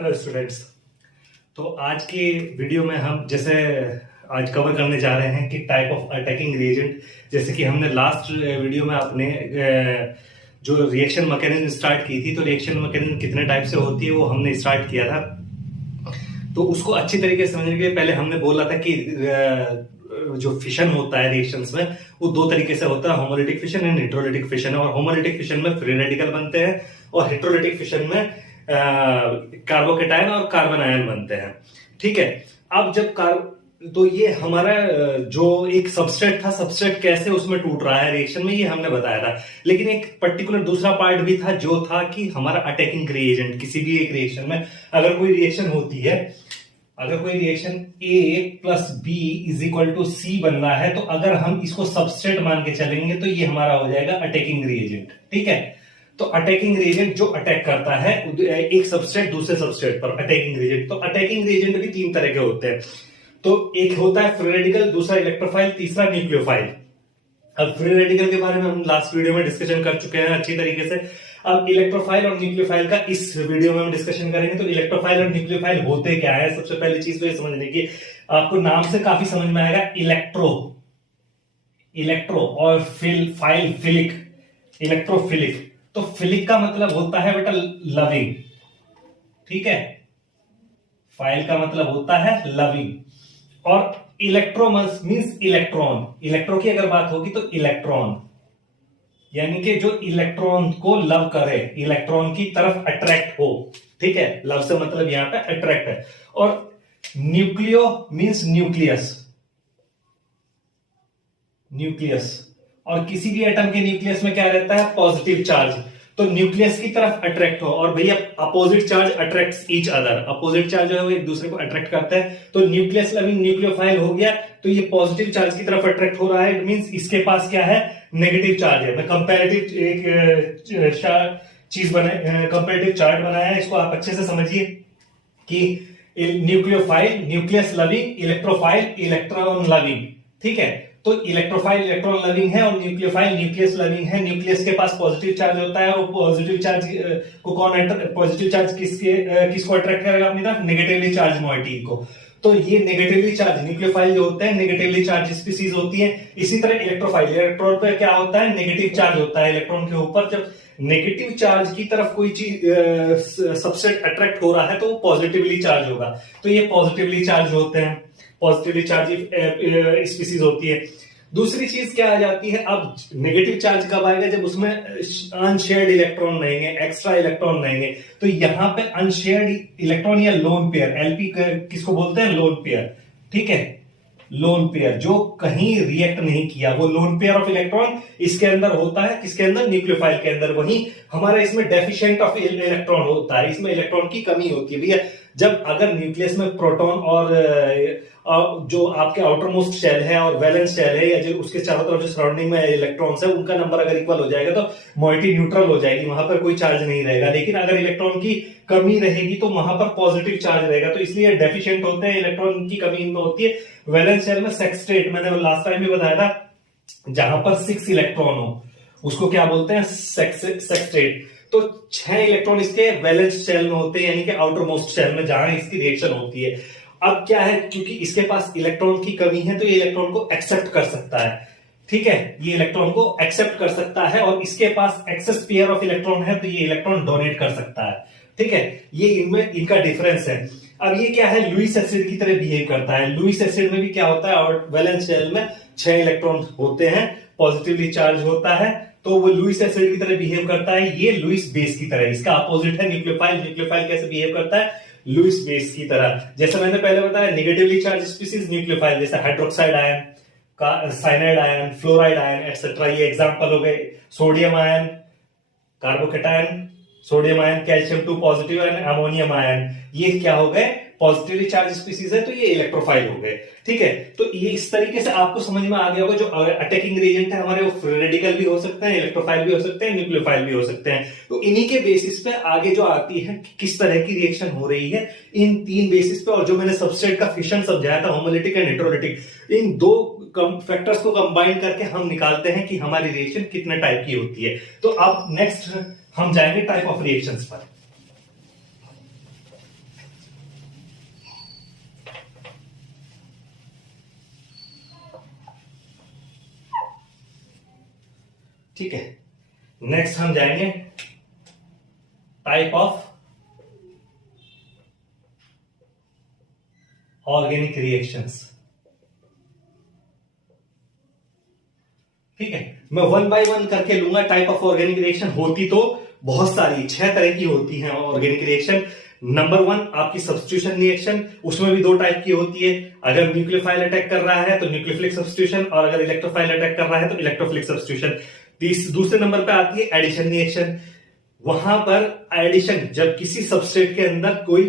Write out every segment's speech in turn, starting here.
Hello students. तो आज की वीडियो में हम जैसे आज कवर करने जा रहे हैं कि टाइप ऑफ अटैकिंग रिएजेंट। जैसे कि हमने लास्ट वीडियो में अपने जो रिएक्शन मैकेनिज्म स्टार्ट की थी, तो रिएक्शन मैकेनिज्म कितने टाइप से होती है वो हमने स्टार्ट किया था। तो उसको अच्छी तरीके से समझने के लिए पहले हमने बोला था कि जो फिशन होता है रिएक्शंस में वो दो तरीके से होता है, homolytic fission and heterolytic fission. और होमोलिटिक फिशन में फ्री रेडिकल बनते हैं और हेटेरोलिटिक फिशन में कार्बोकेटायन और कार्बन आयन बनते हैं। ठीक है। अब जब तो ये हमारा जो एक सबस्ट्रेट था, सबस्ट्रेट कैसे उसमें टूट रहा है रिएक्शन में, ये हमने बताया था। लेकिन एक पर्टिकुलर दूसरा पार्ट भी था जो था कि हमारा अटैकिंग रिएजेंट। किसी भी एक रिएक्शन में अगर कोई रिएक्शन होती है, अगर कोई reaction A plus B is equal to C बन रहा है, तो अगर हम इसको सबस्ट्रेट मान के चलेंगे तो ये हमारा हो जाएगा अटैकिंग रिएजेंट। ठीक है। तो अटैकिंग रिएजेंट जो अटैक करता है एक सबस्ट्रेट दूसरे सबस्ट्रेट पर, अटैकिंग रिएजेंट। तो अटैकिंग रिएजेंट भी तीन तरह के होते हैं। तो एक होता है फ्री रेडिकल, दूसरा इलेक्ट्रोफाइल, तीसरा न्यूक्लियोफाइल। अब फ्री रेडिकल के बारे में हम लास्ट वीडियो में डिस्कशन कर चुके हैं अच्छी तरीके से। अब इलेक्ट्रोफाइल और न्यूक्लियोफाइल का इस वीडियो में हम डिस्कशन करेंगे। तो इलेक्ट्रोफाइल और न्यूक्लियोफाइल होते क्या है, सबसे पहली चीज तो ये समझने की, आपको नाम से काफी समझ में आएगा। इलेक्ट्रो और फाइल फिलिक, इलेक्ट्रोफिलिक। तो फिलिक का मतलब होता है बेटा लविंग। ठीक है। फाइल का मतलब होता है लविंग। और इलेक्ट्रो मींस इलेक्ट्रॉन। इलेक्ट्रो की अगर बात होगी तो इलेक्ट्रॉन, यानी कि जो इलेक्ट्रॉन को लव करे, इलेक्ट्रॉन की तरफ अट्रैक्ट हो। ठीक है। लव से मतलब यहां पे अट्रैक्ट है। और न्यूक्लियो मींस न्यूक्लियस, न्यूक्लियस। और किसी भी एटम के न्यूक्लियस में क्या रहता है, पॉजिटिव चार्ज। तो न्यूक्लियस की तरफ अट्रैक्ट हो। और भैया opposite charge attracts each other, opposite charge जो है वो एक दूसरे को अट्रैक्ट करता है। तो न्यूक्लियस लविंग न्यूक्लियोफाइल हो गया। तो ये पॉजिटिव चार्ज की तरफ अट्रैक्ट हो रहा है, इट मींस इसके पास क्या है, नेगेटिव चार्ज है। मैं कंपैरेटिव एक चीज बनाए, कंपैरेटिव चार्ट बनाया है, इसको आप अच्छे से समझिए कि nucleophile nucleus loving, electrophile electron loving. ठीक है। तो इलेक्ट्रोफाइल इलेक्ट्रॉन लविंग है और न्यूक्लियोफाइल न्यूक्लियस लविंग है। न्यूक्लियस के पास पॉजिटिव चार्ज होता है और पॉजिटिव चार्ज को पॉजिटिव चार्ज किसको अट्रैक्ट करेगा अपनी तरफ, नेगेटिवली चार्ज मॉइटी को। तो ये नेगेटिवली चार्ज न्यूक्लियोफाइल जो होते हैं नेगेटिवली चार्ज स्पीसीज होती है। इसी तरह इलेक्ट्रोफाइल, इलेक्ट्रॉन पे क्या होता है, नेगेटिव चार्ज होता है इलेक्ट्रॉन के ऊपर। जब नेगेटिव चार्ज की तरफ कोई चीज सबसेट अट्रैक्ट हो रहा है तो वो पॉजिटिवली चार्ज होगा। तो ये पॉजिटिवली चार्ज होते हैं, पॉजिटिवली चार्ज स्पीसीज होती है। दूसरी चीज क्या आ जाती है, अब नेगेटिव चार्ज कब आएगा, जब उसमें अनशेयर्ड इलेक्ट्रॉन रहेंगे, एक्स्ट्रा इलेक्ट्रॉन रहेंगे। तो यहां पे अनशेयर्ड इलेक्ट्रॉन या लोन पेयर, एलपी किसको बोलते हैं, लोन पेयर। ठीक है। लोन पेयर जो कहीं रिएक्ट नहीं किया, वो लोन पेयर ऑफ इलेक्ट्रॉन इसके अंदर होता है। किसके अंदर, न्यूक्लियोफाइल के अंदर। वहीं हमारा इसमें डेफिशिएंट ऑफ इलेक्ट्रॉन होता है, इसमें इलेक्ट्रॉन की कमी होती है। भैया जब अगर न्यूक्लियस में प्रोटॉन और जो आपके आउटर मोस्ट शेल है और वैलेंस शेल है, या जो उसके चारों तरफ जो सराउंडिंग में इलेक्ट्रॉन्स है, उनका नंबर अगर इक्वल हो जाएगा तो मॉइटी न्यूट्रल हो जाएगी, वहां पर कोई चार्ज नहीं रहेगा। लेकिन अगर इलेक्ट्रॉन की कमी रहेगी तो वहां पर पॉजिटिव चार्ज रहेगा। तो इसलिए डेफिशिएंट होते हैं, इलेक्ट्रॉन की कमी इनमें होती है। वैलेंस शेल में सेक्सट्रेट, मैंने लास्ट टाइम भी बताया था, जहां पर 6 इलेक्ट्रॉन हो उसको क्या बोलते हैं, सेक्सट्रेट। तो 6 इलेक्ट्रॉन इसके वैलेंस शेल में होते हैं, यानी कि आउटर मोस्ट शेल में, जहां इसकी रिएक्शन होती है। अब क्या है, क्योंकि इसके पास इलेक्ट्रॉन की कमी है तो ये इलेक्ट्रॉन को एक्सेप्ट कर सकता है। ठीक है। ये इलेक्ट्रॉन को एक्सेप्ट कर सकता है और इसके पास एक्सेस पेयर ऑफ इलेक्ट्रॉन है तो ये इलेक्ट्रॉन डोनेट कर सकता है। ठीक है। ये इनमें इनका डिफरेंस है। अब ये क्या है, लुईस एसिड की तरह बिहेव करता है। लुईस एसिड में भी क्या होता है, और वैलेंस शेल में 6 इलेक्ट्रॉन होते हैं, पॉजिटिवली चार्ज होता है, तो वो लुईस एसिड की तरह बिहेव करता है। ये लुईस बेस की तरह, इसका अपोजिट है न्यूक्लियोफाइल। न्यूक्लियोफाइल कैसे बिहेव करता है, लुईस बेस की तरह। जैसे मैंने पहले बताया, नेगेटिवली चार्ज स्पीसीज न्यूक्लियोफाइल, जैसे hydroxide ion, cyanide ion, fluoride ion etcetera, ये एग्जांपल हो गए। Sodium ion, carbocation, sodium ion, calcium 2 positive ion, ammonium ion, ये क्या हो गए, पॉजिटिवली चार्ज स्पीसीज है, तो ये इलेक्ट्रोफाइल हो गए। ठीक है। तो ये इस तरीके से आपको समझ में आ गया होगा, जो अटैकिंग रिएजेंट है हमारे, वो फ्री रेडिकल भी हो सकते हैं, इलेक्ट्रोफाइल भी हो सकते हैं, न्यूक्लियोफाइल भी हो सकते हैं। तो इन्हीं के बेसिस पे आगे जो आती है कि किस तरह की रिएक्शन हो रही है, इन 3 बेसिस पे। और जो मैंने सबस्ट्रेट का फिशन समझाया था, homolytic and heterolytic, in 2 factors को कंबाइन करके हम निकालते हैं कि हमारी रिएक्शन कितने टाइप की होती है। तो अब नेक्स्ट हम जाएंगे टाइप ऑफ रिएक्शंस पर। ठीक है, नेक्स्ट हम जाएंगे टाइप ऑफ ऑर्गेनिक रिएक्शंस। ठीक है, मैं वन बाय वन करके लूंगा। टाइप ऑफ ऑर्गेनिक रिएक्शन होती तो बहुत सारी, 6 तरह की होती हैं ऑर्गेनिक रिएक्शन। नंबर 1 आपकी सब्स्टिट्यूशन रिएक्शन, उसमें भी 2 टाइप की होती है। अगर न्यूक्लियोफाइल अटैक कर रहा है तो न्यूक्लियोफिलिक सब्स्टिट्यूशन, और अगर इलेक्ट्रोफाइल अटैक कर रहा है तो इलेक्ट्रोफिलिक सब्स्टिट्यूशन। दूसरे नंबर पे आती है एडिशन रिएक्शन। वहां पर एडिशन, जब किसी सबस्ट्रेट के अंदर कोई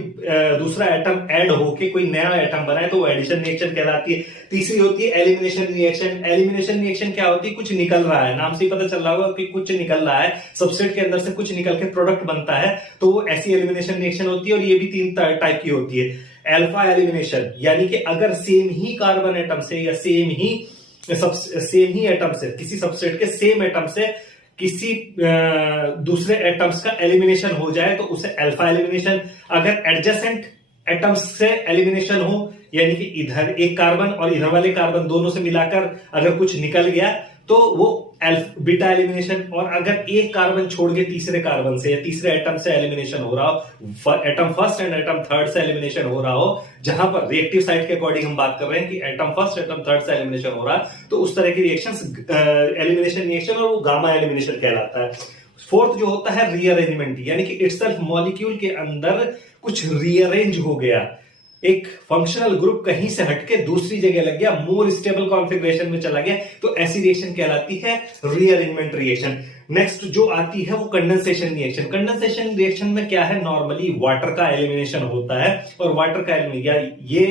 दूसरा एटम ऐड होके कोई नया एटम बनाए तो वो एडिशन रिएक्शन कहलाती है। तीसरी होती है एलिमिनेशन रिएक्शन। एलिमिनेशन रिएक्शन क्या होती है? कुछ निकल रहा है, नाम से ही पता चल रहा होगा कि कुछ निकल रहा है, सबस्ट्रेट के अंदर से कुछ निकल के प्रोडक्ट बनता है, तो वो ऐसी एलिमिनेशन रिएक्शन होती है। और ये भी 3 टाइप की होती है। अल्फा एलिमिनेशन, यानी कि अगर सेम ही कार्बन एटम से या सेम ही एटम से, किसी सबस्ट्रेट के सेम एटम से किसी दूसरे एटम्स का एलिमिनेशन हो जाए तो उसे अल्फा एलिमिनेशन। अगर एडजेसेंट एटम्स से एलिमिनेशन हो, यानी कि इधर एक कार्बन और इधर वाले कार्बन दोनों से मिलाकर अगर कुछ निकल गया तो वो बीटा एलिमिनेशन। और अगर एक कार्बन छोड़ के तीसरे कार्बन से या तीसरे एटम से एलिमिनेशन हो रहा हो, atom first and atom third से एलिमिनेशन हो रहा हो, जहां पर रिएक्टिव साइट के अकॉर्डिंग हम बात कर रहे हैं कि एटम फर्स्ट एटम थर्ड से एलिमिनेशन हो रहा है, तो उस तरह की रिएक्शंस एलिमिनेशन रिएक्शन, और वो गामा एलिमिनेशन कहलाता है। फोर्थ जो होता है रीअरेंजमेंट, यानी कि इटसेल्फ मॉलिक्यूल के अंदर कुछ रीअरेंज हो गया, एक फंक्शनल ग्रुप कहीं से हटके दूसरी जगह लग गया, मोर स्टेबल कॉन्फ़िगरेशन में चला गया, तो ऐसी रिएक्शन कहलाती है रीअरेंजमेंट रिएक्शन। नेक्स्ट जो आती है वो कंडेंसेशन रिएक्शन। कंडेंसेशन रिएक्शन में क्या है? नॉर्मली वाटर का एलिमिनेशन होता है, और वाटर का एलिमिनेशन, ये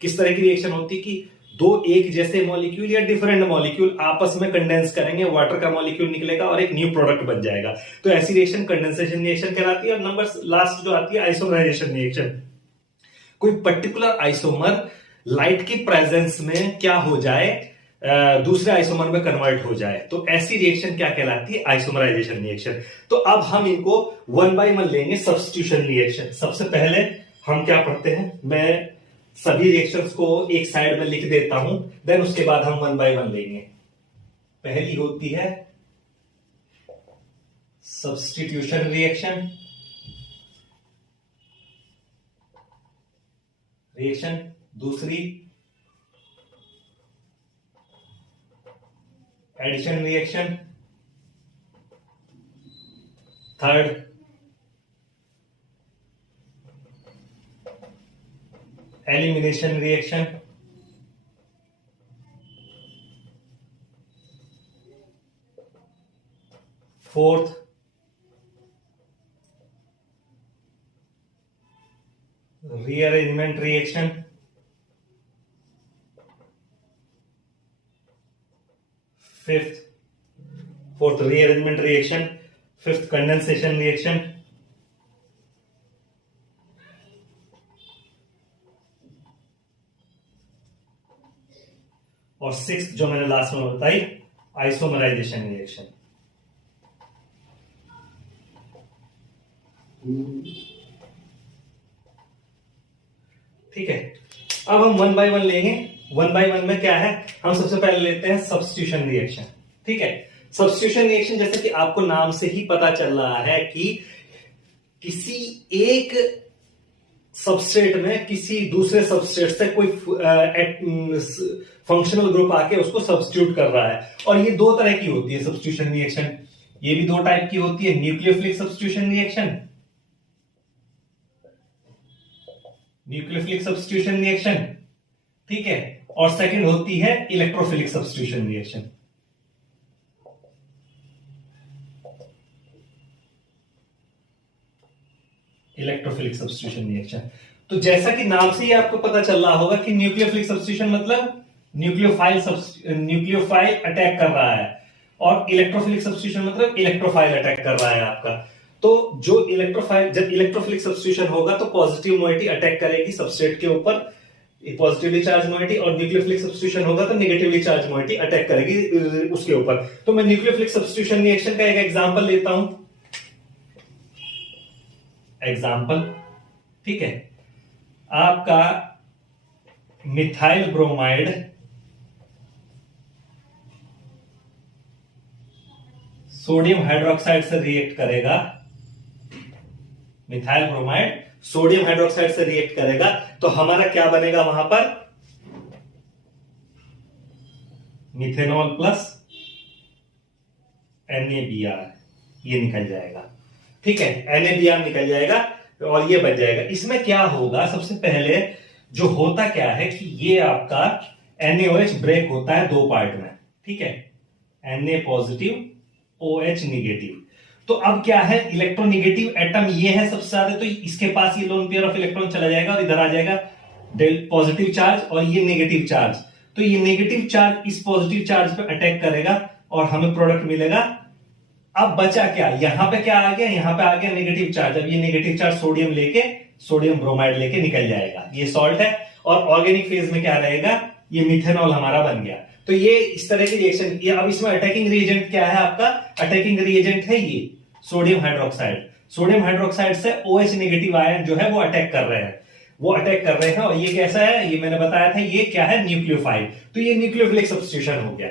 किस तरह की रिएक्शन होती है कि 2 एक जैसे मॉलिक्यूल या डिफरेंट मॉलिक्यूल आपस में कंडेंस करेंगे, वाटर का मॉलिक्यूल निकलेगा और एक न्यू प्रोडक्ट बन जाएगा, तो ऐसी रिएक्शन कंडेंसेशन रिएक्शन कहलाती है। और नंबर लास्ट जो आती है आइसोमराइजेशन रिएक्शन। कोई पर्टिकुलर आइसोमर लाइट की प्रेजेंस में क्या हो जाए, दूसरे आइसोमर में कन्वर्ट हो जाए, तो ऐसी रिएक्शन क्या कहलाती है? Isomerization reaction. तो अब हम इनको 1 बाय 1 लेंगे। सब्स्टिट्यूशन रिएक्शन, सबसे पहले हम क्या पढ़ते हैं, मैं सभी रिएक्शंस को एक साइड में लिख देता हूं, देन उसके बाद हम 1 बाय 1 लेंगे। पहली होती है सब्स्टिट्यूशन रिएक्शन, दूसरी addition reaction, third elimination reaction, fourth rearrangement reaction, fourth rearrangement reaction, fifth condensation reaction, और सिक्स्थ जो मैंने लास्ट में बताई आइसोमराइजेशन रिएक्शन। ठीक है, अब हम 1 बाय 1 लेंगे। 1 बाय 1 में क्या है, हम सबसे पहले लेते हैं सब्स्टिट्यूशन रिएक्शन। ठीक है, सब्स्टिट्यूशन रिएक्शन जैसे कि आपको नाम से ही पता चल रहा है कि किसी एक सबस्ट्रेट में किसी दूसरे सबस्ट्रेट से कोई फंक्शनल ग्रुप आके उसको सब्स्टिट्यूट कर रहा है। और ये 2 तरह की होती है सब्स्टिट्यूशन रिएक्शन, ये भी 2 टाइप की होती है, nucleophilic substitution reaction, nucleophilic substitution reaction, ठीक है, और सेकंड होती है electrophilic substitution reaction. Electrophilic substitution reaction, तो जैसा कि नाम से ही आपको पता चल रहा होगा कि न्यूक्लियोफिलिक सब्स्टिट्यूशन मतलब न्यूक्लियोफाइल अटैक कर रहा है, और इलेक्ट्रोफिलिक सब्स्टिट्यूशन मतलब इलेक्ट्रोफाइल अटैक कर रहा है आपका। तो जो जब इलेक्ट्रोफिलिक सब्स्टिट्यूशन होगा तो पॉजिटिव मोइटी अटैक करेगी सबस्ट्रेट के ऊपर, पॉजिटिवली चार्ज मोइटी, और न्यूक्लियोफिलिक सब्स्टिट्यूशन होगा तो नेगेटिवली चार्ज मोइटी अटैक करेगी उसके ऊपर। तो मैं न्यूक्लियोफिलिक सब्स्टिट्यूशन रिएक्शन का एक एग्जांपल लेता हूं। एग्जांपल, ठीक है, आपका मिथाइल ब्रोमाइड सोडियम हाइड्रोक्साइड से रिएक्ट करेगा, मिथाइल ब्रोमाइड सोडियम हाइड्रोक्साइड से रिएक्ट करेगा, तो हमारा क्या बनेगा वहां पर, मिथेनॉल प्लस NaBr, ये निकल जाएगा। ठीक है, NaBr निकल जाएगा और ये बच जाएगा। इसमें क्या होगा, सबसे पहले जो होता क्या है कि ये आपका NaOH ब्रेक होता है दो पार्ट में। ठीक है, Na पॉजिटिव OH निगेटिव। तो अब क्या है, इलेक्ट्रोनिगेटिव एटम ये है सबसे ज्यादा, तो इसके पास ये लोन पेयर ऑफ इलेक्ट्रॉन चला जाएगा और इधर आ जाएगा पॉजिटिव चार्ज और ये नेगेटिव चार्ज। तो ये नेगेटिव चार्ज इस पॉजिटिव चार्ज पे अटैक करेगा और हमें प्रोडक्ट मिलेगा। अब बचा क्या, यहां पे क्या आ गया, यहां पे आ गया नेगेटिव चार्ज। अब ये नेगेटिव चार्ज सोडियम लेके, सोडियम ब्रोमाइड लेके निकल जाएगा, ये सॉल्ट है। और ऑर्गेनिक फेज में क्या रहेगा, ये मिथेनॉल हमारा बन गया। तो ये इस तरह की रिएक्शन, ये अब इसमें अटैकिंग रिएजेंट क्या है आपका, अटैकिंग रिएजेंट है ये सोडियम हाइड्रोक्साइड। सोडियम हाइड्रोक्साइड से OH नेगेटिव आयन जो है वो अटैक कर रहे हैं, वो अटैक कर रहे हैं। और ये कैसा है, ये मैंने बताया था, ये क्या है, न्यूक्लियोफाइल। तो ये न्यूक्लियोफिलिक सब्स्टिट्यूशन हो गया।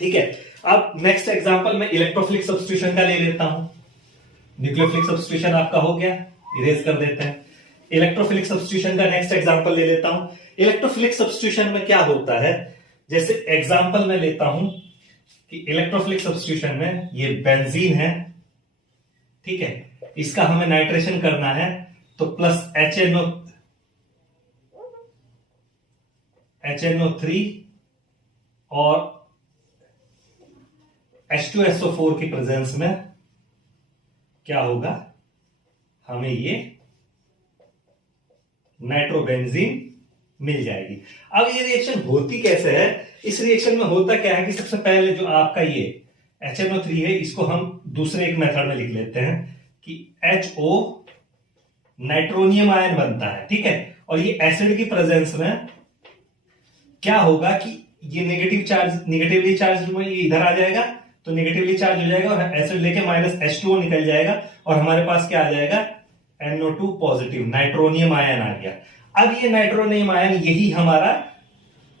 ठीक है, अब नेक्स्ट एग्जांपल में इलेक्ट्रोफिलिक सब्स्टिट्यूशन का ले लेता हूं। न्यूक्लियोफिलिक सब्स्टिट्यूशन आपका हो गया, इरेज कर देते हैं। इलेक्ट्रोफिलिक सब्स्टिट्यूशन का नेक्स्ट एग्जांपल ले लेता हूं। इलेक्ट्रोफिलिक सब्स्टिट्यूशन में क्या होता है, जैसे एग्जांपल में लेता हूं कि इलेक्ट्रोफिलिक सब्स्टिट्यूशन में ये बेंजीन है। ठीक है, इसका हमें नाइट्रेशन करना है, तो प्लस HNO3 और H2SO4 की प्रेजेंस में क्या होगा, हमें ये नाइट्रोबेंजीन मिल जाएगी। अब ये रिएक्शन होती कैसे है, इस रिएक्शन में होता क्या है कि सबसे पहले जो आपका ये HNO3 है, इसको हम दूसरे एक मेथड में लिख लेते हैं कि HO नाइट्रोनियम आयन बनता है। ठीक है, और ये एसिड की प्रेजेंस में क्या होगा कि ये नेगेटिव चार्ज, नेगेटिवली चार्ज में ये इधर आ जाएगा, तो नेगेटिवली चार्ज हो जाएगा और एसिड लेके माइनस H2O निकल जाएगा और हमारे पास क्या आ जाएगा, NO2 पॉजिटिव, नाइट्रोनियम आयन आ गया। अब ये नाइट्रोनियम आयन यही हमारा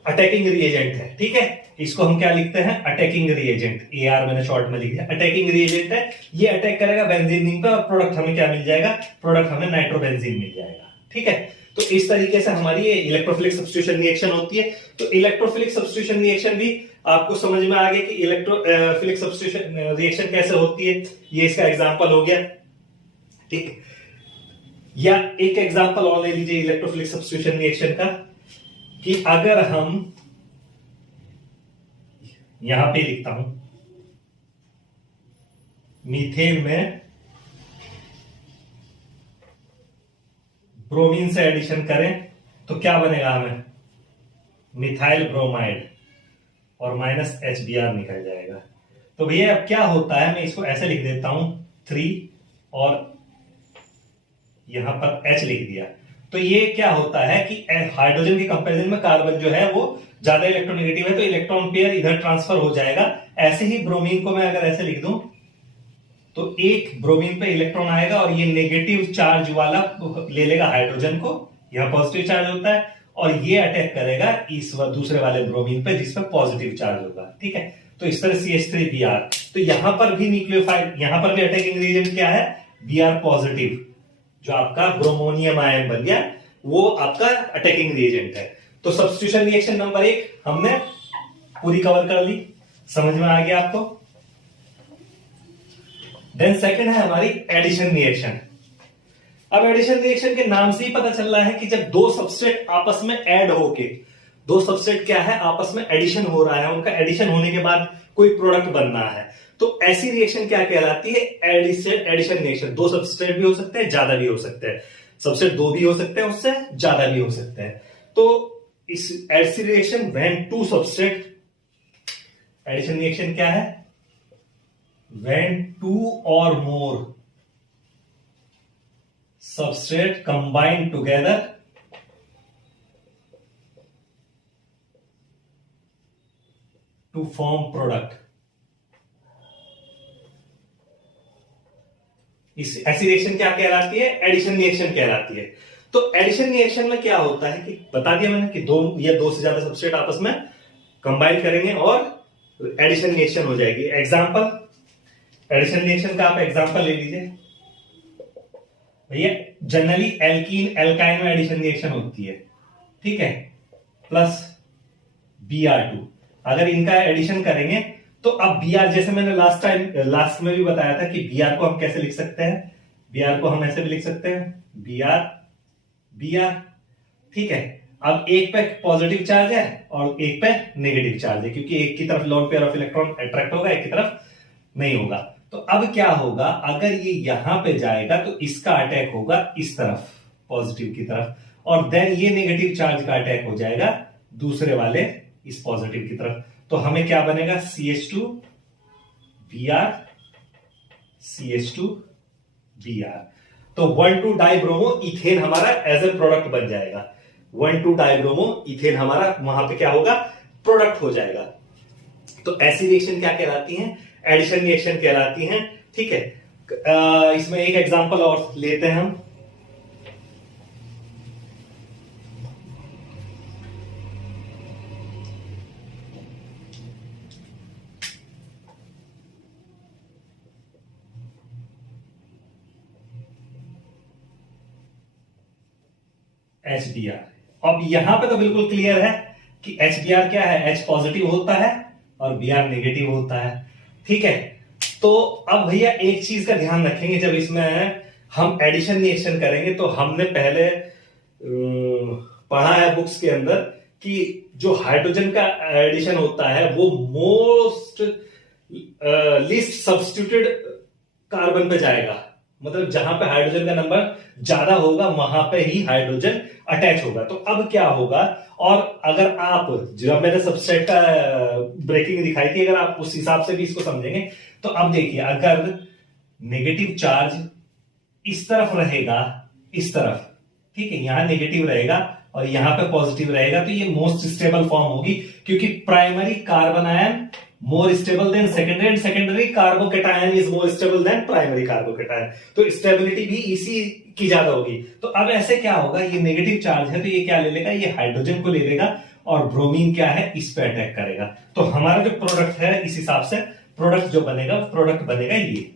अटैकिंग रिएजेंट है। ठीक है, इसको हम क्या लिखते हैं, अटैकिंग रिएजेंट, AR मैंने शॉर्ट में लिख दिया, अटैकिंग रिएजेंट है। ये अटैक करेगा बेंजीन रिंग पे और प्रोडक्ट हमें क्या मिल जाएगा, प्रोडक्ट हमें नाइट्रोबेंजीन मिल जाएगा। ठीक है, तो इस तरीके से हमारी ये इलेक्ट्रोफिलिक सब्स्टिट्यूशन रिएक्शन होती है। तो इलेक्ट्रोफिलिक सब्स्टिट्यूशन रिएक्शन भी आपको समझ में आ गया कि इलेक्ट्रोफिलिक सब्स्टिट्यूशन रिएक्शन कैसे होती है, ये इसका एग्जांपल हो गया। ठीक, या एक एग्जांपल और ले लीजिए इलेक्ट्रोफिलिक सब्स्टिट्यूशन रिएक्शन का, कि अगर हम यहां पे लिखता हूं मीथेन में ब्रोमीन से एडिशन करें तो क्या बनेगा, हमें मिथाइल ब्रोमाइड और माइनस HBr निकल जाएगा। तो भैया अब क्या होता है, मैं इसको ऐसे लिख देता हूं 3 और यहां पर H लिख दिया। तो ये क्या होता है कि हाइड्रोजन के कंपैरिजन में कार्बन जो है वो ज्यादा इलेक्ट्रोनेगेटिव है, तो इलेक्ट्रॉन पेयर इधर ट्रांसफर हो जाएगा। ऐसे ही ब्रोमीन को मैं अगर ऐसे लिख दूं तो एक ब्रोमीन पे इलेक्ट्रॉन आएगा और ये नेगेटिव चार्ज वाला ले लेगा हाइड्रोजन को, यहां पॉजिटिव चार्ज होता है, और ये अटैक करेगा इस दूसरे वाले ब्रोमीन पे जिसपे पॉजिटिव चार्ज होगा। ठीक है, तो इस तरह CH3Br। तो यहां पर भी न्यूक्लियोफाइल, यहां पर भी अटैकिंग रिएजेंट क्या है, Br पॉजिटिव, जो आपका ब्रोमोनियम आयन बन गया, वो आपका अटैकिंग रिएजेंट है। तो सब्स्टिट्यूशन रिएक्शन नंबर 1 हमने पूरी कवर कर ली, समझ में आ गया आपको। देन सेकंड है हमारी एडिशन रिएक्शन। अब एडिशन रिएक्शन के नाम से ही पता चल रहा है कि जब दो सबस्ट्रेट आपस में ऐड होके, दो सबस्ट्रेट क्या है, आपस में एडिशन हो रहा है, उनका एडिशन होने के बाद कोई प्रोडक्ट बनना है, तो ऐसी रिएक्शन क्या कहलाती है, एडिशन रिएक्शन। दो सबस्ट्रेट भी हो सकते हैं, ज्यादा भी हो सकते हैं, सबस्ट्रेट 2 भी हो सकते हैं, उससे ज्यादा भी हो सकते हैं। तो इस ऐसी reaction when two substrate, addition reaction क्या है, when 2 or more substrate combine together to form product। इस ऐसी रिएक्शन क्या कहलाती है, एडिशन रिएक्शन कहलाती है। तो एडिशन रिएक्शन में क्या होता है कि बता दिया मैंने कि दो या दो से ज्यादा सबस्ट्रेट आपस में कंबाइन करेंगे और एडिशन रिएक्शन हो जाएगी। एग्जांपल एडिशन रिएक्शन का आप एग्जांपल ले लीजिए भैया। जनरली एल्कीन एल्काइन में एडिशन रिएक्शन होती है, ठीक है, प्लस Br2। अगर इनका एडिशन करेंगे तो अब Br, जैसे मैंने लास्ट में भी बताया था कि Br को हम कैसे लिख सकते हैं, Br को हम ऐसे भी लिख सकते हैं, Br, ठीक है। अब एक पे पॉजिटिव चार्ज है और एक पे नेगेटिव चार्ज है, क्योंकि एक की तरफ lone pair of electron attract होगा, एक की तरफ नहीं होगा। तो अब क्या होगा, अगर ये यहां पे जाएगा तो इसका अटैक होगा इस तरफ पॉजिटिव की तरफ, और देन ये नेगेटिव चार्ज का अटैक हो जाएगा दूसरे वाले इस पॉजिटिव की तरफ। तो हमें क्या बनेगा, CH2 Br, CH2 Br। तो 1,2 डाइब्रोमो इथेन हमारा एज ए प्रोडक्ट बन जाएगा। 1,2 डाइब्रोमो इथेन हमारा वहां पे क्या होगा, प्रोडक्ट हो जाएगा। तो ऐसी रिएक्शन क्या कहलाती हैं, एडिशन रिएक्शन कहलाती हैं, ठीक है। इसमें एक एग्जांपल और लेते हैं हम। HBr। अब यहां पे तो बिल्कुल क्लियर है कि HBr क्या है, H पॉजिटिव होता है और Br नेगेटिव होता है, ठीक है। तो अब भैया एक चीज का ध्यान रखेंगे, जब इसमें हम एडिशन रिएक्शन करेंगे तो हमने पहले पढ़ा है बुक्स के अंदर कि जो हाइड्रोजन का एडिशन होता है वो मोस्ट लीस्ट सब्स्टिट्यूटेड कार्बन पे जाएगा, मतलब जहां पे हाइड्रोजन का नंबर ज्यादा होगा वहां पे ही हाइड्रोजन अटैच होगा। तो अब क्या होगा, और अगर आप, जो मैंने सबसेट का ब्रेकिंग दिखाई थी, अगर आप उस हिसाब से भी इसको समझेंगे तो अब देखिए, अगर नेगेटिव चार्ज इस तरफ रहेगा, इस तरफ, ठीक है, यहां नेगेटिव रहेगा और यहां पे पॉजिटिव रहेगा, तो ये मोस्ट स्टेबल फॉर्म होगी, क्योंकि primary carbon ion more stable then secondary and secondary carbocation is more stable then primary carbocation. तो स्टेबिलिटी भी इसी की ज्यादा होगी। तो अब ऐसे क्या होगा, ये नेगेटिव चार्ज है तो ये क्या ले लेगा, ये हाइड्रोजन को ले लेगा, और ब्रोमीन क्या है, इस पे अटैक करेगा। तो हमारा जो प्रोडक्ट है, इस हिसाब से प्रोडक्ट जो बनेगा, प्रोडक्ट बनेगा ये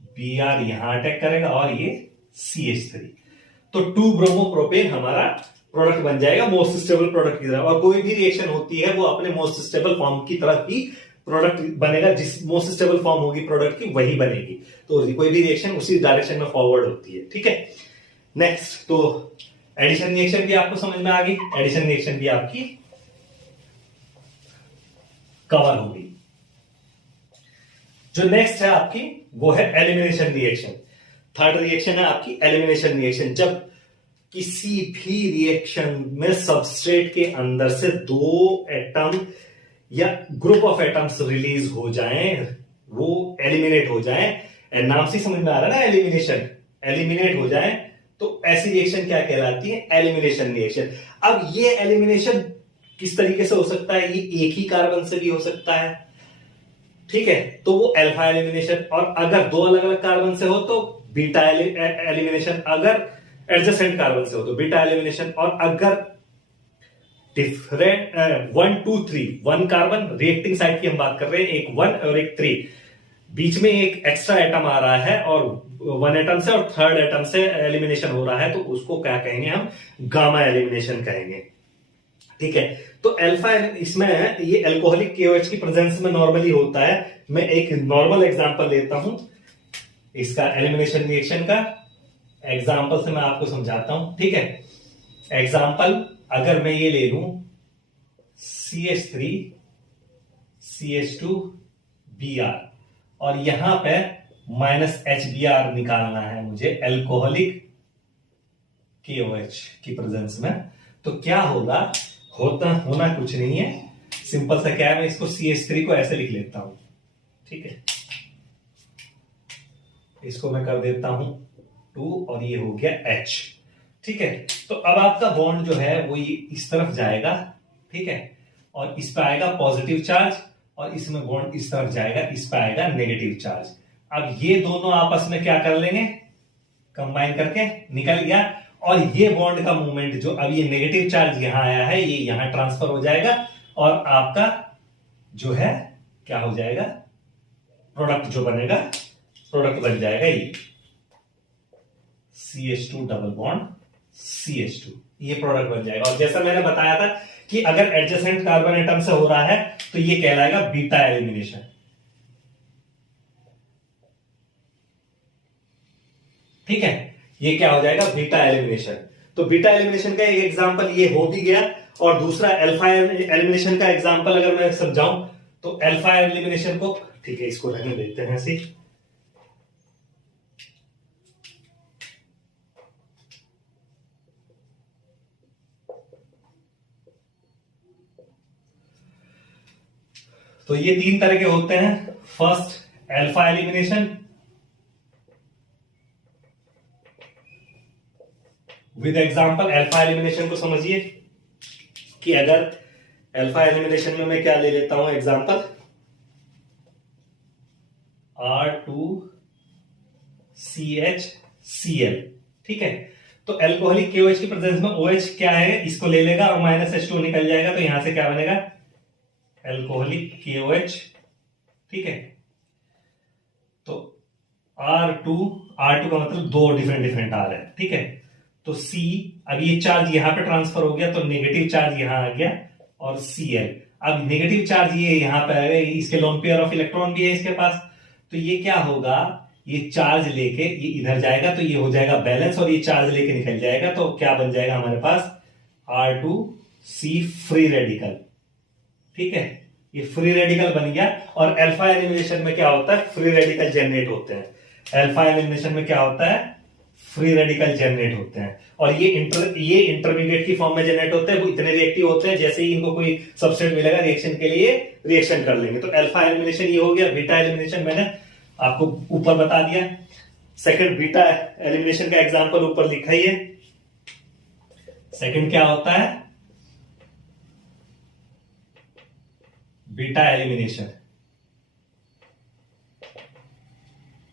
Br यहां अटैक करेगा और ये CH3। तो 2 ब्रोमो प्रोपेन हमारा प्रोडक्ट बन जाएगा मोस्ट स्टेबल प्रोडक्ट की तरह। और कोई भी रिएक्शन होती है वो अपने मोस्ट स्टेबल फॉर्म की तरफ ही प्रोडक्ट बनेगा, जिस मोस्ट स्टेबल फॉर्म होगी प्रोडक्ट की वही बनेगी। तो कोई भी रिएक्शन उसी डायरेक्शन में फॉरवर्ड होती है, ठीक है। नेक्स्ट, तो एडिशन रिएक्शन भी आपको समझ में आ गई, एडिशन रिएक्शन भी आपकी कवर होगी। जो नेक्स्ट है आपकी वो है एलिमिनेशन रिएक्शन। थर्ड रिएक्शन है आपकी एलिमिनेशन रिएक्शन। जब किसी भी रिएक्शन में सबस्ट्रेट के अंदर से 2 एटम या ग्रुप ऑफ एटम्स रिलीज हो जाएं, वो एलिमिनेट हो जाएं, नाम से समझ में आ रहा है ना, एलिमिनेशन, एलिमिनेट हो जाएं, तो ऐसी रिएक्शन क्या कहलाती है, एलिमिनेशन रिएक्शन। अब ये एलिमिनेशन किस तरीके से हो सकता है, ये एक ही कार्बन से भी हो सकता है, ठीक है, तो वो अल्फा एलिमिनेशन। और अगर 2 अलग अलग कार्बन से हो तो बीटा एलिमिनेशन, अगर एडजेसेंट कार्बन से हो तो बीटा एलिमिनेशन। और अगर डिफरेंट 1 2 3 1 कार्बन रिएक्टिंग साइड की हम बात कर रहे हैं, एक 1 और एक 3, बीच में एक एक्स्ट्रा एटम आ रहा है और 1 एटम से और 3rd एटम से एलिमिनेशन हो रहा है, तो उसको क्या कहेंगे हम, गामा एलिमिनेशन कहेंगे, ठीक है। तो अल्फा इसमें ये अल्कोहलिक KOH की प्रेजेंस में नॉर्मली होता है। मैं एक नॉर्मल एग्जांपल लेता हूं इसका, एलिमिनेशन रिएक्शन का एग्जांपल से मैं आपको समझाता हूं, ठीक है। एग्जांपल अगर मैं ये ले लूं CH3 CH2 Br, और यहां पे -HBr निकालना है मुझे अल्कोहलिक KOH की प्रेजेंस में, तो क्या होगा, होना कुछ नहीं है, सिंपल सा क्या है, मैं इसको CH3 को ऐसे लिख लेता हूं, ठीक है, इसको मैं कर देता हूं 2 और ये हो गया H, ठीक है। तो अब आपका बॉन्ड जो है वो ये इस तरफ जाएगा, ठीक है, और इस पे आएगा पॉजिटिव चार्ज, और इसमें बॉन्ड इस तरफ जाएगा, इस पे आएगा नेगेटिव चार्ज। अब ये दोनों आपस में क्या कर लेंगे, कंबाइन करके निकल गया, और ये बॉन्ड का मूवमेंट जो अब ये नेगेटिव चार्ज यहां आया है, ये यहां ट्रांसफर हो जाएगा, और आपका जो है क्या हो जाएगा, प्रोडक्ट जो बनेगा, प्रोडक्ट बन जाएगा ये CH2 डबल बॉन्ड CH2, ये प्रोडक्ट बन जाएगा। और जैसा मैंने बताया था कि अगर एडजेसेंट कार्बन एटम से हो रहा है तो ये कहलाएगा बीटा एलिमिनेशन। ठीक है, ये क्या हो जाएगा, बीटा एलिमिनेशन। तो बीटा एलिमिनेशन का एक एग्जांपल ये हो भी गया। और दूसरा अल्फा एलिमिनेशन का एग्जांपल अगर मैं समझाऊं तो अल्फा एलिमिनेशन को, ठीक है इसको रहने देते हैं ऐसे। तो ये तीन तरह के होते हैं। First alpha elimination with example. Alpha elimination को समझिए कि अगर अल्फा एलिमिनेशन में मैं क्या ले लेता हूं एग्जांपल, R2CHCl। ठीक है, तो एल्कोहलिक KOH की प्रेजेंस में OH क्या है इसको ले लेगा और -H2 निकल जाएगा, तो यहां से क्या बनेगा, एल्कोहलिक KOH। ठीक है, तो R2 का मतलब दो डिफरेंट डिफरेंट R है। ठीक है, तो C, अब ये चार्ज यहां पे ट्रांसफर हो गया तो नेगेटिव चार्ज यहां आ गया, और Cl, अब नेगेटिव चार्ज ये यहां पे आएगा, इसके लोन पेयर ऑफ इलेक्ट्रॉन भी है इसके पास, तो ये क्या होगा, ये चार्ज लेके ये इधर जाएगा तो ये हो जाएगा बैलेंस, और ये चार्ज लेके निकल जाएगा तो क्या बन जाएगा हमारे पास, R2C फ्री रेडिकल। ठीक है, ये फ्री रेडिकल बन गया। और अल्फा एलिमिनेशन में क्या होता है, फ्री रेडिकल जनरेट होते हैं। अल्फा एलिमिनेशन में क्या होता है, फ्री रेडिकल जनरेट होते हैं, और ये इंटरमीडिएट की फॉर्म में जनरेट होते हैं। वो इतने रिएक्टिव होते हैं, जैसे ही इनको कोई सबस्ट्रेट मिलेगा रिएक्शन के लिए रिएक्शन कर लेंगे। तो अल्फा एलिमिनेशन ये हो गया। बीटा एलिमिनेशन मैंने आपको ऊपर बता दिया। सेकंड बीटा एलिमिनेशन का एग्जांपल ऊपर लिखा ही है। सेकंड क्या होता है, बीटा एलिमिनेशन,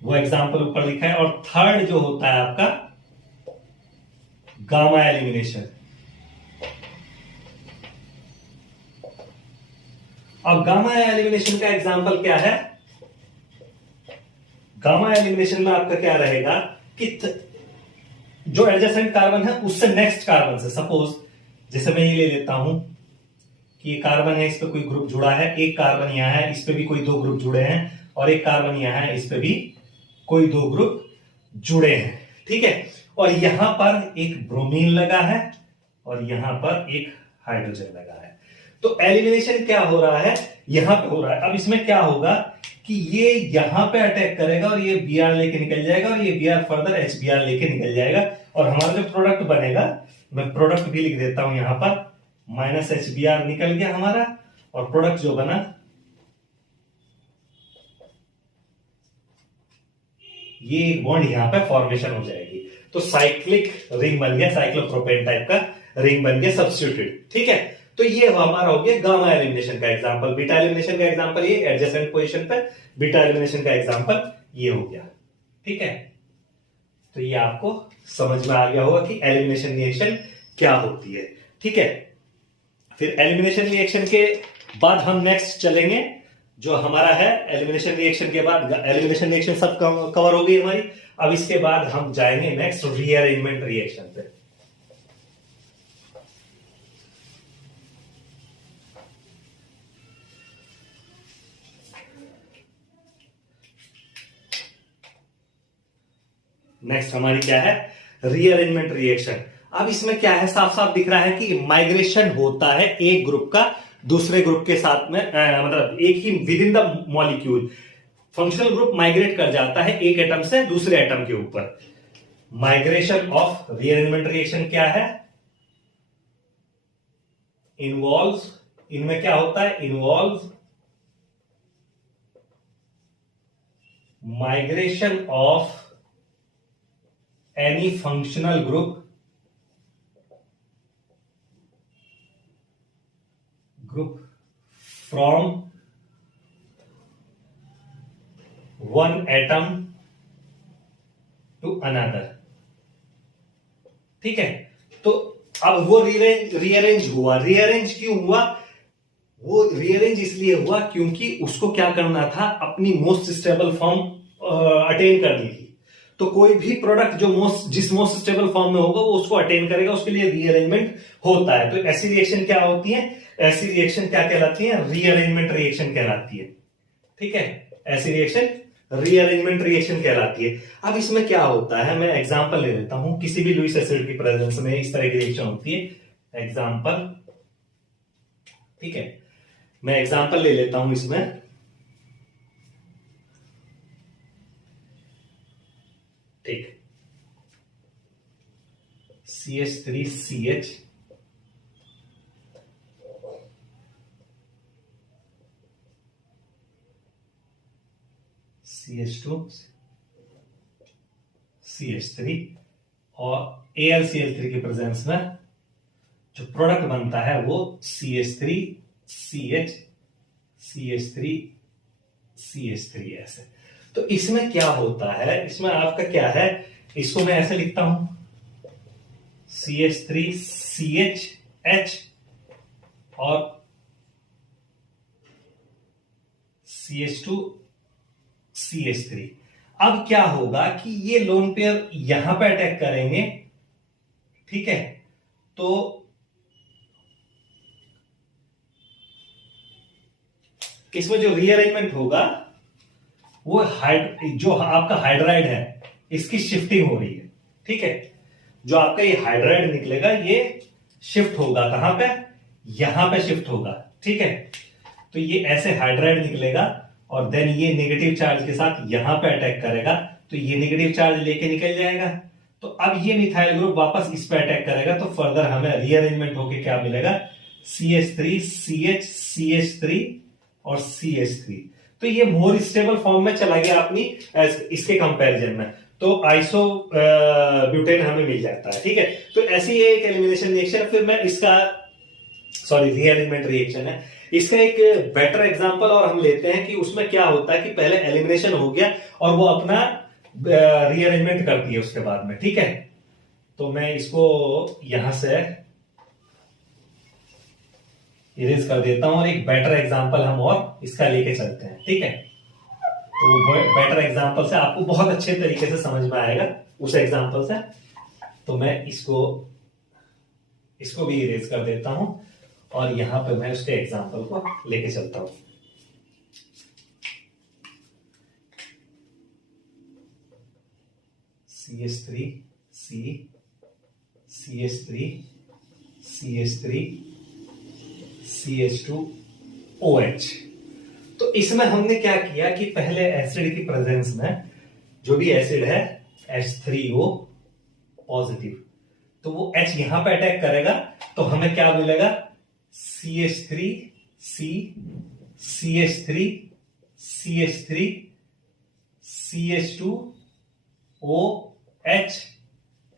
वो एग्जांपल ऊपर लिखा है। और थर्ड जो होता है आपका गामा एलिमिनेशन। अब गामा एलिमिनेशन का एग्जांपल क्या है, गामा एलिमिनेशन में आपका क्या रहेगा कि जो एडजेसेंट कार्बन है उससे नेक्स्ट कार्बन से, सपोज जैसे मैं ये ले लेता हूं कि ये कार्बन है, इस पे कोई ग्रुप जुड़ा है, एक कार्बन यहां है, इस पे भी कोई दो ग्रुप जुड़े हैं, और एक कार्बन यहां है, इस पे भी कोई दो ग्रुप जुड़े हैं। ठीक है, और यहां पर एक ब्रोमीन लगा है और यहां पर एक हाइड्रोजन लगा है। तो एलिमिनेशन क्या हो रहा है, यहां पे हो रहा है। अब इसमें क्या होगा कि ये यहां पे अटैक करेगा और ये Br लेके निकल जाएगा, और ये Br फर्दर HBr लेके निकल जाएगा, और हमारा जो प्रोडक्ट बनेगा, मैं प्रोडक्ट भी लिख देता हूं यहां पर, -HBr निकल गया हमारा, और प्रोडक्ट जो बना ये एक बॉन्ड यहां पे फॉर्मेशन हो जाएगी। तो साइक्लिक रिंग बन गया, साइक्लोप्रोपेन टाइप का रिंग बन गया सब्स्टिट्यूटेड। ठीक है, तो ये हमारा हो गया गामा एलिमिनेशन का एग्जांपल। बीटा एलिमिनेशन का एग्जांपल ये एडजेसेंट पोजीशन पे, बीटा एलिमिनेशन का एग्जांपल ये हो गया। ठीक है, तो ये आपको समझ में आ गया होगा कि एलिमिनेशन रिएक्शन क्या होती है। ठीक है, फिर एलिमिनेशन रिएक्शन के बाद हम नेक्स्ट चलेंगे जो हमारा है एलिमिनेशन रिएक्शन के बाद, एलिमिनेशन रिएक्शन सब कवर हो गई हमारी। अब इसके बाद हम जाएंगे नेक्स्ट रीअरेंजमेंट रिएक्शन पे। नेक्स्ट हमारी क्या है, रीअरेंजमेंट रिएक्शन। अब इसमें क्या है, साफ साफ दिख रहा है कि माइग्रेशन होता है एक ग्रुप का दूसरे ग्रुप के साथ में, मतलब एक ही with in the molecule functional group migrate कर जाता है एक एटम से दूसरे एटम के ऊपर। माइग्रेशन ऑफ रीअरेंजमेंट रिएक्शन क्या है, इन्वॉल्व्स, इनमें क्या होता है, involves migration of any functional group from one atom to another। ठीक है, तो अब वो रीअरेंज हुआ। रीअरेंज क्यों हुआ, वो रीअरेंज इसलिए हुआ क्योंकि उसको क्या करना था, अपनी मोस्ट स्टेबल फॉर्म अटेन करनी थी। तो कोई भी प्रोडक्ट जो जिस मोस्ट स्टेबल फॉर्म में होगा वो उसको अटेन करेगा, उसके लिए रीअरेंजमेंट होता है। तो ऐसी रिएक्शन क्या होती है, ऐसी रिएक्शन क्या कहलाती है, रीअरेंजमेंट रिएक्शन कहलाती है। ठीक है, ऐसी रिएक्शन रीअरेंजमेंट रिएक्शन कहलाती है। अब इसमें क्या होता है, मैं एग्जांपल ले लेता हूं। किसी भी लुईस एसिड की प्रेजेंस में इस तरह की रिएक्शन होती है। एग्जांपल, ठीक है, मैं एग्जांपल ले लेता हूं इसमें। ठीक, CH3CH CH2 CH3 और AlCl3 की प्रेजेंस में जो प्रोडक्ट बनता है वो CH3CH CH3 CH3 ऐसे। तो इसमें क्या होता है, इसमें आपका क्या है, इसको मैं ऐसे लिखता हूं CH3CHH और CH2CH3। अब क्या होगा कि ये लोन पेयर यहां पे अटैक करेंगे, ठीक है, तो इसमें जो रीअरेंजमेंट होगा वो जो आपका हाइड्राइड है इसकी शिफ्टिंग हो रही है। ठीक है, जो आपका ये हाइड्राइड निकलेगा ये शिफ्ट होगा, कहां पे, यहां पे शिफ्ट होगा। ठीक है, तो ये ऐसे हाइड्राइड निकलेगा और देन ये नेगेटिव चार्ज के साथ यहां पे अटैक करेगा, तो ये नेगेटिव चार्ज लेके निकल जाएगा। तो अब ये मिथाइल ग्रुप वापस इस पे अटैक करेगा, तो फर्दर हमें रीअरेंजमेंट होके क्या मिलेगा, CH3CH CH3 और CH3। तो ये मोर स्टेबल फॉर्म में चला गया अपनी इसके कंपैरिजन में, तो आइसो ब्यूटेन हमें मिल जाता है। ठीक है, तो ऐसी एक एलिमिनेशन रिएक्शन। फिर मैं इसका रीअरेंजमेंट रिएक्शन है, इसका एक बेटर एग्जांपल और हम लेते हैं कि उसमें क्या होता है कि पहले एलिमिनेशन हो गया और वो अपना रीअरेंजमेंट करती है उसके बाद में। ठीक है, तो मैं इसको यहां से इरेज कर देता हूं और एक बेटर एग्जांपल हम और इसका लेके चलते हैं। ठीक है, तो बेटर एग्जांपल से आपको बहुत अच्छे तरीके से समझ में आएगा उस एग्जांपल से। तो मैं इसको भी इरेज कर देता हूं और यहां पे मैं उसके एग्जांपल को लेके चलता हूं। CH3 C CH3 CH3 CH2 OH। तो इसमें हमने क्या किया कि पहले एसिड की प्रेजेंस में जो भी एसिड है H3O पॉजिटिव, तो वो H यहां पे अटैक करेगा, तो हमें क्या मिलेगा, CH3 C CH3 CH3 CH2 OH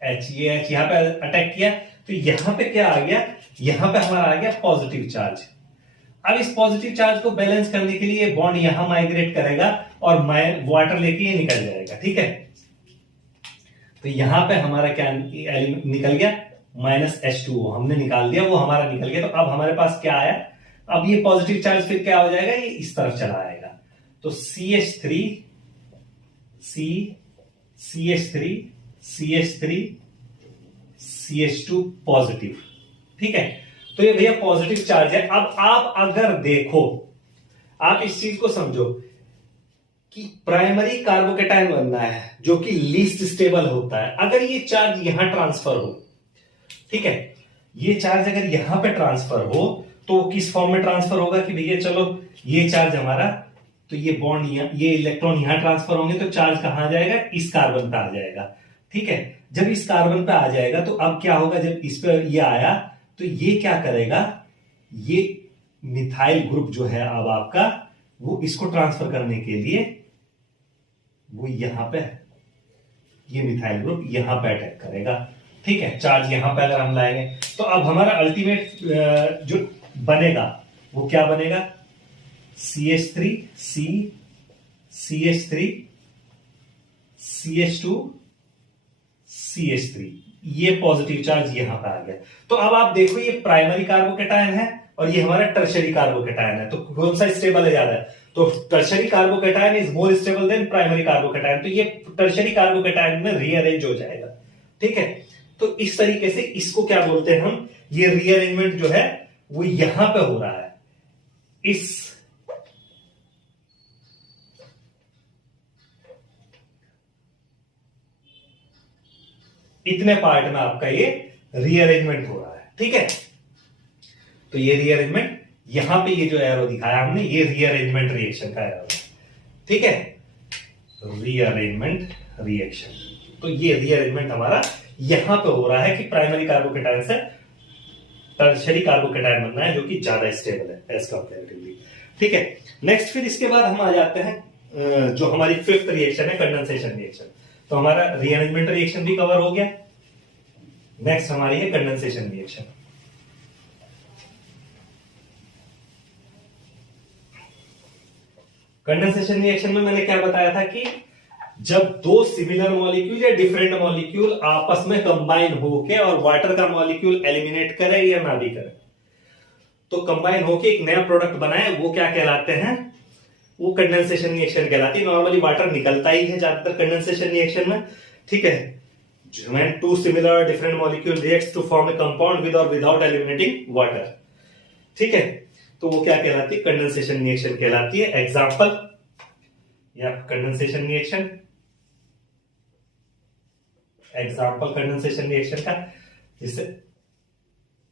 H। ये H यहां पे अटैक किया, तो यहां पे क्या आ गया, यहां पे हमारा आ गया पॉजिटिव चार्ज। अब इस पॉजिटिव चार्ज को बैलेंस करने के लिए बॉन्ड यहां माइग्रेट करेगा और वाटर लेके ये निकल जाएगा। ठीक है, तो यहां पे हमारा क्या निकल गया, -H2O हमने निकाल दिया, वो हमारा निकल गया। तो अब हमारे पास क्या आया, अब ये पॉजिटिव चार्ज फिर क्या हो जाएगा, ये इस तरफ चला आएगा। तो CH3 C CH3 CH3 CH2 positive. ठीक है, तो ये भैया पॉजिटिव चार्ज है। अब आप अगर देखो, आप इस चीज को समझो कि प्राइमरी कार्बोकेटायन बनना है जो कि लीस्ट स्टेबल होता है, अगर ये चार्ज यहां ट्रांसफर हो, ठीक है, ये चार्ज अगर यहां पे ट्रांसफर हो तो किस फॉर्म में ट्रांसफर होगा कि भैया चलो ये चार्ज हमारा, तो ये बॉन्ड ये इलेक्ट्रॉन यहां ट्रांसफर होंगे तो चार्ज कहां जाएगा, इस कार्बन पे आ जाएगा। ठीक है, जब इस कार्बन पे आ जाएगा तो अब क्या होगा, जब इस पे ये आया तो ये क्या करेगा, ये मिथाइल ग्रुप जो है अब आपका, वो इसको ट्रांसफर करने के लिए वो यहां पे, ये मिथाइल ग्रुप यहां पे अटैक करेगा। ठीक है, चार्ज यहां पे अगर हम लाएंगे तो अब हमारा अल्टीमेट जो बनेगा वो क्या बनेगा, CH3 C CH3 CH2 CH3, ये पॉजिटिव चार्ज यहां पे आ गया। तो अब आप देखो ये प्राइमरी कार्बोकेटायन है और ये हमारा टर्शरी कार्बोकेटायन है। तो कौन सा स्टेबल है ज्यादा? तो tertiary carbocation is more stable then primary carbocation, तो ये टर्शरी कार्बोकेटायन में रीअरेंज हो जाएगा। ठीक है, तो इस तरीके से इसको क्या बोलते हैं हम, ये रीअरेंजमेंट जो है वो यहां पे हो रहा है, इस इतने पार्ट में आपका ये रीअरेंजमेंट हो रहा है। ठीक है, तो ये रीअरेंजमेंट, यहां पे ये जो एरो दिखाया हमने, ये रीअरेंजमेंट रिएक्शन का एरो है। ठीक है, रीअरेंजमेंट रिएक्शन, तो ये रीअरेंजमेंट हमारा यहां पे हो रहा है कि प्राइमरी कार्बोकेटायन से टर्शरी कार्बोकेटायन बनना है, जो कि ज्यादा स्टेबल है एज कंपैरेटिवली। ठीक है, नेक्स्ट फिर इसके बाद हम आ जाते हैं जो हमारी फिफ्थ रिएक्शन है, कंडेंसेशन रिएक्शन। तो हमारा रीअरेंजमेंट रिएक्शन भी कवर हो गया। नेक्स्ट हमारी है कंडेंसेशन रिएक्शन। कंडेंसेशन रिएक्शन में मैंने क्या बताया था कि जब दो सिमिलर मॉलिक्यूल या डिफरेंट मॉलिक्यूल आपस में कंबाइन होके और वाटर का मॉलिक्यूल एलिमिनेट करे या ना भी करे, तो कंबाइन होके एक नया प्रोडक्ट बनाए, वो क्या कहलाते हैं, वो कंडेंसेशन रिएक्शन कहलाती है। नॉर्मली वाटर निकलता ही है ज्यादातर कंडेंसेशन रिएक्शन में। ठीक है, when two similar different molecule reacts to form a compound with or without eliminating water। ठीक है, तो वो क्या कहलाती है, कंडेंसेशन रिएक्शन कहलाती है। एग्जांपल या condensation reaction, example condensation reaction का, जैसे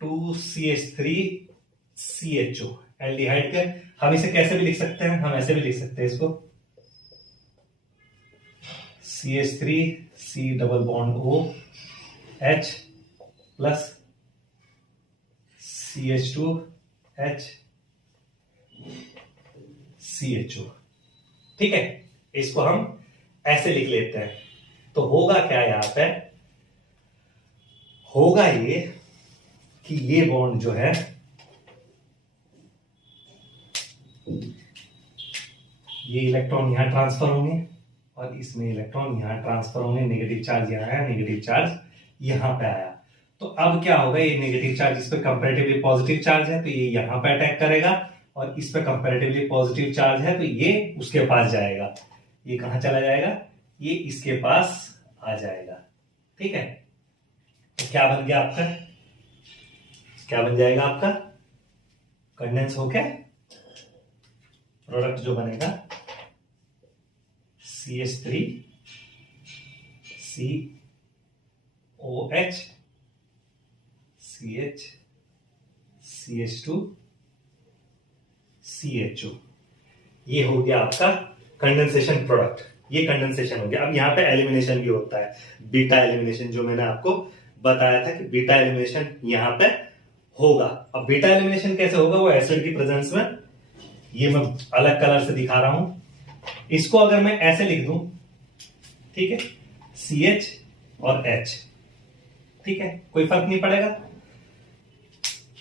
2CH3CHO एल्डिहाइड के, हम इसे कैसे भी लिख सकते हैं, हम ऐसे भी लिख सकते हैं इसको, CH3C double bond O H plus CH2H CHO। ठीक है, इसको हम ऐसे लिख लेते हैं। तो होगा क्या यहां पे, होगा ये कि ये बॉन्ड जो है, ये इलेक्ट्रॉन यहां ट्रांसफर होंगे और इसमें इलेक्ट्रॉन यहां ट्रांसफर होंगे, नेगेटिव चार्ज यहां आया, नेगेटिव चार्ज यहां पे आया। तो अब क्या होगा, ये नेगेटिव चार्ज इस पे कंपैरेटिवली पॉजिटिव चार्ज है, तो ये यहां पे अटैक करेगा, और इस पे कंपैरेटिवली पॉजिटिव चार्ज है, तो ये उसके पास जाएगा। ये कहां चला जाएगा, ये इसके पास आ जाएगा। ठीक है, तो क्या बन गया आपका, क्या बन जाएगा आपका, कंडेंस होके प्रोडक्ट जो बनेगा CH3COH CH2CH2, ये हो गया आपका कंडेंसेशन प्रोडक्ट। ये कंडेंसेशन हो गया। अब यहां पे एलिमिनेशन भी होता है, बीटा एलिमिनेशन, जो मैंने आपको बताया था कि बीटा एलिमिनेशन यहां पे होगा। अब बीटा एलिमिनेशन कैसे होगा, वो एसिड की प्रेजेंस में, ये मैं अलग कलर से दिखा रहा हूं। इसको अगर मैं ऐसे लिख दूं, ठीक है, CH और H, ठीक है, कोई फर्क नहीं पड़ेगा।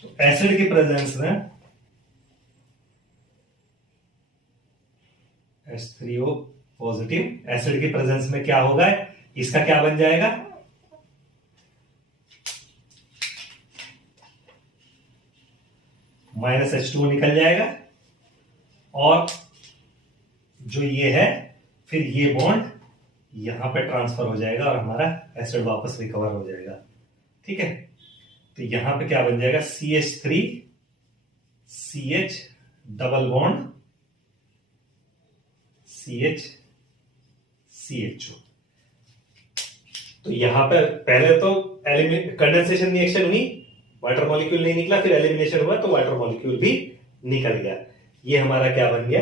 तो एसिड की प्रेजेंस में H3O पॉजिटिव, एसिड की प्रेजेंस में क्या होगा, इसका क्या बन जाएगा, -H2O निकल जाएगा, और जो ये है फिर ये बॉन्ड यहां पे ट्रांसफर हो जाएगा और हमारा एसिड वापस रिकवर हो जाएगा। ठीक है, तो यहां पे क्या बन जाएगा, CH3CH डबल बॉन्ड CHCHO। तो यहां पे पहले तो कंडेंसेशन रिएक्शन हुई, वाटर मॉलिक्यूल नहीं निकला, फिर एलिमिनेशन हुआ तो वाटर मॉलिक्यूल भी निकल गया। ये हमारा क्या बन गया,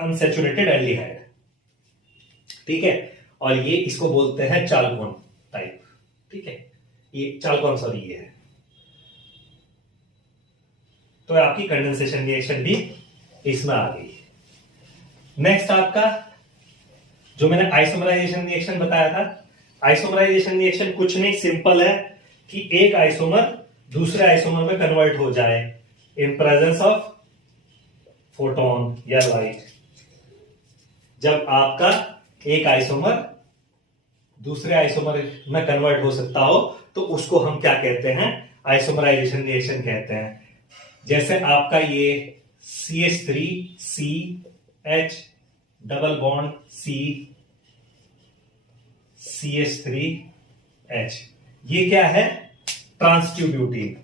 अनसैचुरेटेड एल्डिहाइड। ठीक है, और ये इसको बोलते हैं चालकोन टाइप। ठीक है, ये चालकोन, सॉरी, ये है। तो आपकी कंडेंसेशन रिएक्शन भी इसमें आ गई। नेक्स्ट आपका जो मैंने आइसोमराइजेशन रिएक्शन बताया था, आइसोमराइजेशन रिएक्शन कुछ नहीं, सिंपल है कि एक आइसोमर दूसरे आइसोमर में कन्वर्ट हो जाए इन प्रेजेंस ऑफ फोटोन या लाइट। जब आपका एक आइसोमर दूसरे आइसोमर में कन्वर्ट हो सकता हो, तो उसको हम क्या कहते हैं, आइसोमराइजेशन रिएक्शन कहते हैं। जैसे आपका ये CH3 CH double bond C CH3H, ये क्या है, ट्रांसट्यूब्यूटीन।